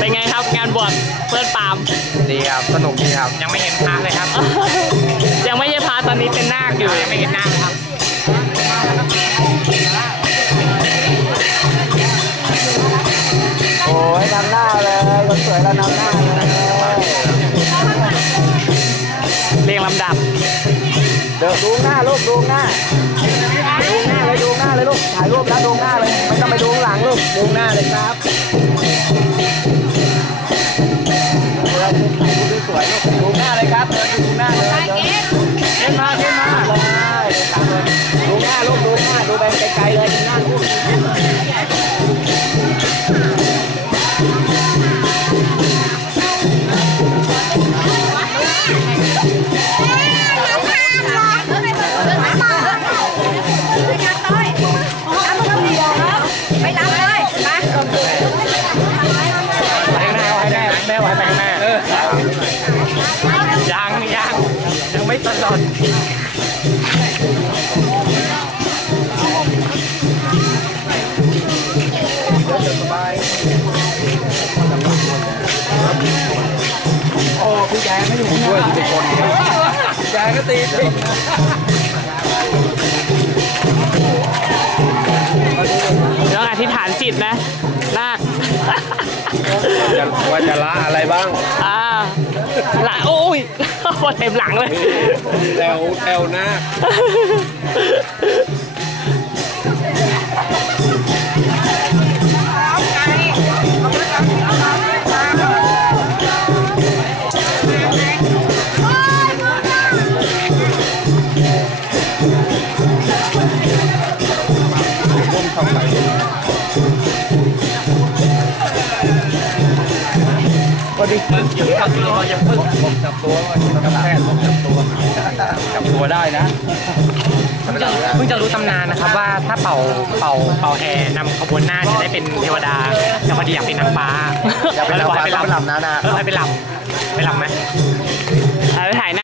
ป็นไงครับงานบวชเพื่อนปามดีครับสนุกดีครับยังไม่เห็นพระเลยครับยังไม่เห็นพระตอนนี้เป็นนาคอยู่ยังไม่เห็นนาคครับโอ้ยน้ำหน้าเลยก็สวยแล้วน้ำหน้าเรียงลำดับเดี๋ยวดูหน้าลูกดูหน้าเลยดูหน้าเลยลูก ถ่ายรูปแล้วดูหน้าเลย ไม่ต้องไปดูหลังลูกดูหน้าเลยครับดูห้าเรับดินดูเลยดินมเดินมามาเดนเลยดูหนาลูกดูหน้าดูไปไเลยดูหน้าดูหน้าลูกดูน้าลูกดูหน้าดูหน้าลูกดูหน้าลูกดูหน้ากห้าลูกดน้ลยกดูหน้าลูกดห้าลูกดูน้าลูกดูหน้าห้าลูกดน้ลูกดูหาห้าลูกดน้ลูกดูหาห้าลูกดน้ลูกดูหาห้าลูกดน้ลูกดูหาห้าลูกดน้ลูกดูหาห้าลูกดน้ลูกดูหาห้าลูกดน้ลูกดูหาห้าลูกดน้ลูกดูหาห้าลูกดน้ลูกดูหาห้าลู้าน้ลูน้ายังยังยังไม่สลดโอพี่แกไม่อยู่ด้วยที่เป็คนแกกตีแล้วอธิษฐานจิตนะนาคว่าจะละอะไรบ้างหลาโอ้ย พอเต็มหลังเลย แถว แถวหน้าดิจับตัวอย่าพึ่มจับตัวกับแทยจับตัวจับตัวได้นะเพิ่งจะรู้ตำนานนะครับว่าถ้าเป่าเป่าเป่าแหนำขบวนหน้าจะได้เป็นเทวดาแต่พอดีอยากเป็นนางฟ้าอยากเป็นนางฟ้าไปหลำนะนะไปหลำบไปหลำไหมไปถ่ายนะ